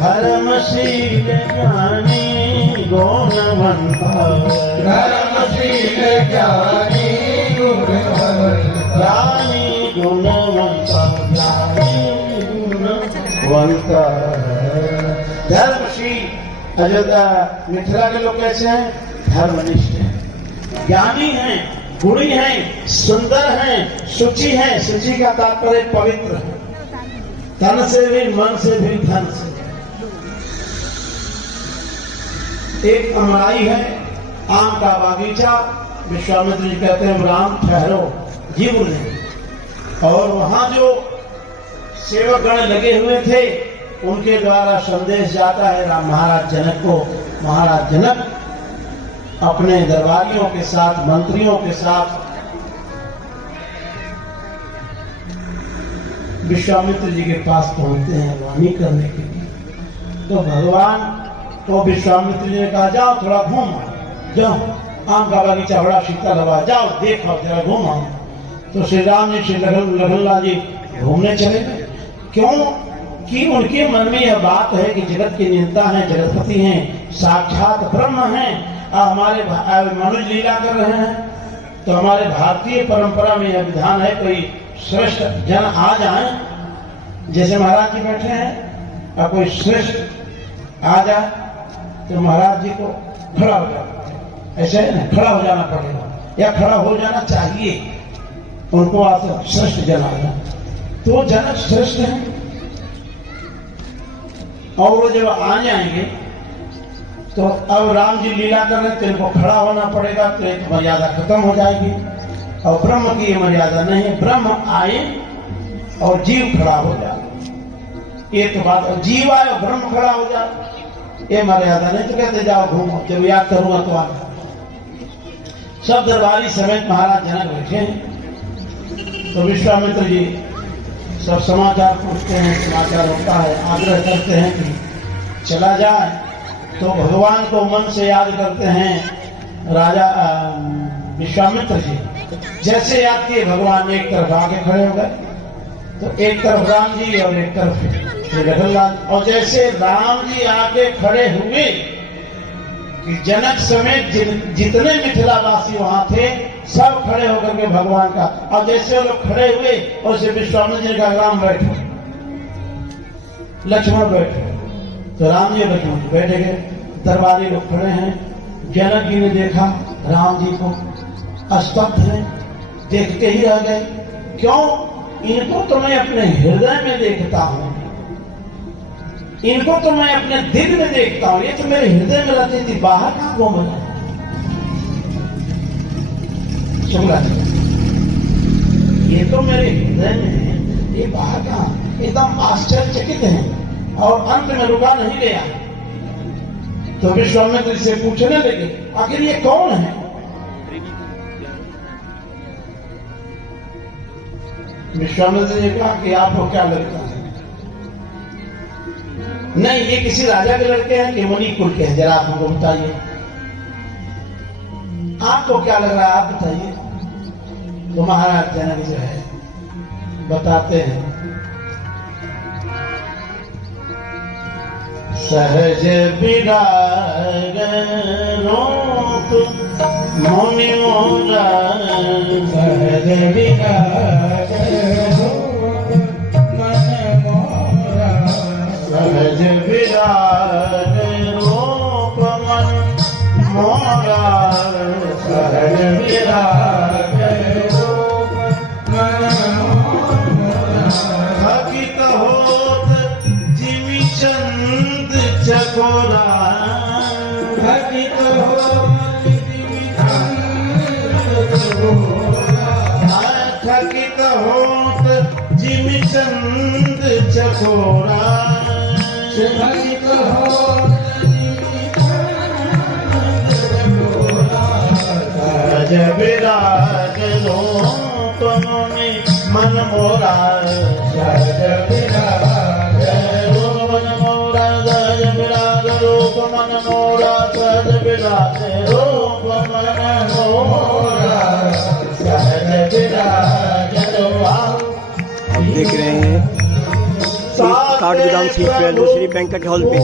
धर्मशील ज्ञानी गुणवंता धर्मशील ज्ञानी ज्ञानी गुणवंता ज्ञानी गुणवंता। धर्मशील अयोध्या मिथिला के लोग कैसे हैं? धर्मनिष्ठ हैं, ज्ञानी हैं, गुणी हैं, सुंदर हैं, शुचि हैं। शुचि का तात्पर्य पवित्र है, तन से भी, मन से भी, धन से। एक अमराई है, आम का बागीचा। विश्वामित्र जी कहते हैं राम ठहरो, जीव ले। और वहां जो सेवकगण लगे हुए थे उनके द्वारा संदेश जाता है राम महाराज जनक को। महाराज जनक अपने दरबारियों के साथ, मंत्रियों के साथ विश्वामित्र जी के पास पहुंचते हैं वाणी करने के लिए। तो भगवान तो विश्वामित्र जी ने कहा जाओ थोड़ा घूम जाओ, आम का बागीचा बड़ा शीतल हवा, जाओ देखो जरा घूम आओ। तो श्री राम जी, श्री लखनलाल जी घूमने चले गए। क्यों कि उनके मन में यह बात है कि जगत की नियंता है, जगतपति हैं, साक्षात ब्रह्म हैं। हमारे मनुज लीला कर रहे हैं। तो हमारे भारतीय परंपरा में यह विधान है, कोई श्रेष्ठ जन आ जाए, जैसे महाराज जी बैठे हैं और कोई श्रेष्ठ आ जाए तो महाराज जी को खड़ा हो जाना, ऐसे है ना, खड़ा हो जाना पड़ेगा या खड़ा हो जाना चाहिए। उनको आते श्रेष्ठ जन आ जाए तो जनक श्रेष्ठ हैं। और वो जब आ जाएंगे तो अब राम जी लीला कर रहे, तो इनको खड़ा होना पड़ेगा, तो एक मर्यादा खत्म हो जाएगी। और ब्रह्म की ये मर्यादा नहीं है, ब्रह्म आए और जीव खड़ा हो जाए, ये तो बात। और जीव आए और ब्रह्म खड़ा हो जाए, ये मर्यादा नहीं। तो कहते जाओ घूमो, जब याद करूंगा तो आगे। सब दरबारी समेत महाराज जनक बैठे हैं। तो विश्वामित्र जी सब समाचार पूछते हैं, समाचार होता है, आग्रह करते हैं कि चला जाए। तो भगवान को मन से याद करते हैं राजा विश्वामित्र जी। जैसे याद किए भगवान एक तरफ आके खड़े हो गए, तो एक तरफ राम जी और एक तरफ लखनलाल। और जैसे राम जी आके खड़े हुए कि जनक समेत जितने मिथिलावासी वहां थे सब खड़े होकर के भगवान का। और जैसे वो लोग खड़े हुए और से विश्वामित्र जी का राम बैठो, लक्ष्मण बैठो। तो राम जी लक्ष्मण बैठे गए, दरबारी लोग खड़े हैं। जनक जी ने देखा राम जी को, स्तब्ध हैं, देखते ही रह गए। क्यों? इनको तो मैं अपने हृदय में देखता हूं, इनको तो मैं अपने दिल में देखता हूं, ये तो मेरे हृदय में रहती थी, बाहर कहां घूम रहे? शुक्ला ये तो मेरे हृदय में है, ये बाहर कहां? एकदम आश्चर्यचकित है और अंत में रुका नहीं गया। तो विश्वामित्र से पूछने लगे आखिर ये कौन है? विश्वामित्र ने कहा कि आपको क्या लगता है? नहीं, ये किसी राजा के लड़के हैं कि मुनि कुल के हैं, जरा आप हमको बताइए, आपको क्या लग रहा है, आप बताइए। तो महाराज जनक जो है बताते हैं, सहज विराग रूप मुनि मोरा, सहज विराग रूप मन मोरा, सहज विराग रूप मन मोरा, सहज विराग रूप मन मोरा, थकित होत जिमि चंद चकोरा, थकित होत जिमि चंद चकित होत जिम चंद चकोरा चकित होत सहज विराज रूप मुनि मन मोरा सहज विराज रूप मन मोरा सहज विराज रूप मन मोरा सहज विराज रूप मन मोरा सहज विराज आप देख रहे हैं काठगोदाम सीट पे दूसरी बैंकट हॉल पे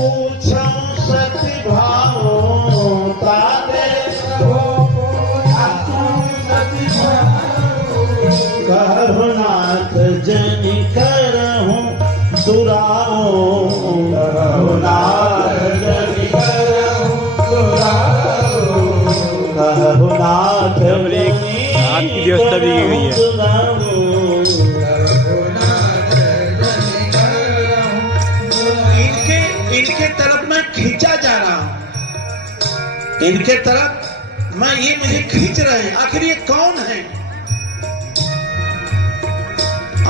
करुणाथ जनि करहूं दुराओ करुणाथ जनि करहूं दुराओ करुणाथ आपकी व्यवस्था भी की गई है। इनके तरफ मैं खींचा जा रहा हूं, इनके तरफ मैं ये मुझे खींच रहे हैं। आखिर ये कौन है,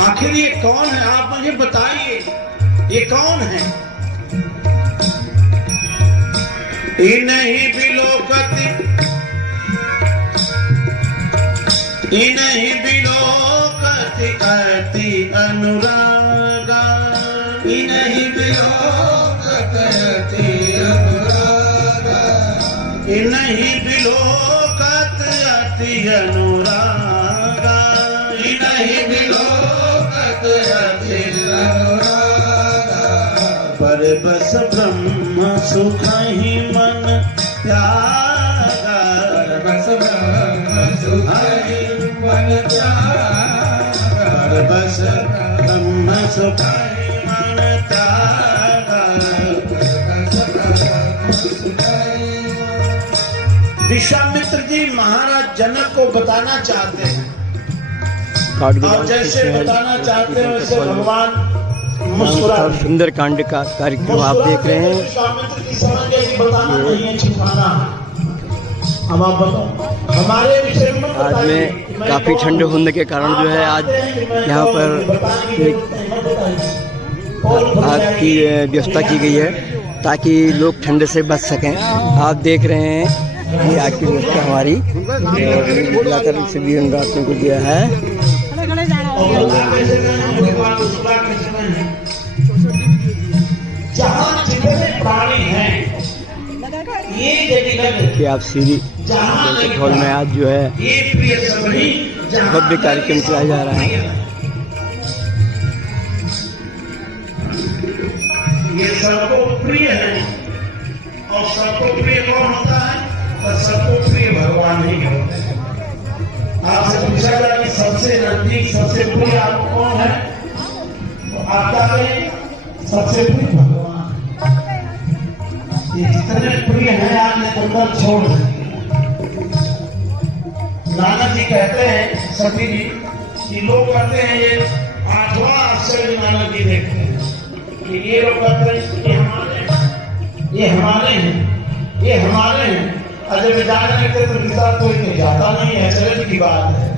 आखिर ये कौन है, आप मुझे बताइए ये कौन है। इन्हीं बिलोकति इन्हीं बिलोकति अति अनुरागा इन्हीं बिलोकति अति अनुरागा इन्हीं बिलोकति अति अनुरागा इन्हीं बिलोकति अति अनुरागा पर बस ब्रह्म सुख ही मन त्यागा बस ब्रह्म सुख ही मन त्यागा बस ब्रह्म सुख ही मन त्यागा। विश्वामित्र जी महाराज जनक को बताना चाहते हैं और जैसे बताना चाहते हैं वैसे भगवान मुस्कुरा। सुंदर कांड का कार्यक्रम आप देख रहे हैं। विश्वामित्र की समझ गए कि बताना नहीं है, छिपाना। अब आप बताओ हमारे विषय में आज में काफ़ी ठंड होने के कारण जो है आज यहाँ पर आग की व्यवस्था की गई है ताकि लोग ठंड से बच सकें। आप देख रहे हैं ये आग की व्यवस्था हमारी बुलाकर सभी अनुरागियों को दिया है। जहाँ जितने प्राणी हैं ये जगह कि आप सीधी बैंकट हॉल में आज जो है भव्य कार्यक्रम चलाया जा रहा है। ये सबको प्रिय है और सबको प्रिय कौन होता है, तो सबको प्रिय भगवान ही होते हैं। आपसे पूछा जाए कि सबसे नजदीक सबसे प्रिय आपको कौन है, तो आपका सबसे प्रिय भगवान। ये जितने प्रिय हैं आपने अंदर छोड़ दिए। नानक जी कहते हैं सती जी कि लोग कहते हैं ये 8वां आश्चर्य नानक जी देखते हैं कि ये लोग कहते हैं ये हमारे हैं, ये हमारे हैं। अजय विचार नहीं थे तो दूसरा कोई तो जाता नहीं है, चलन की बात है।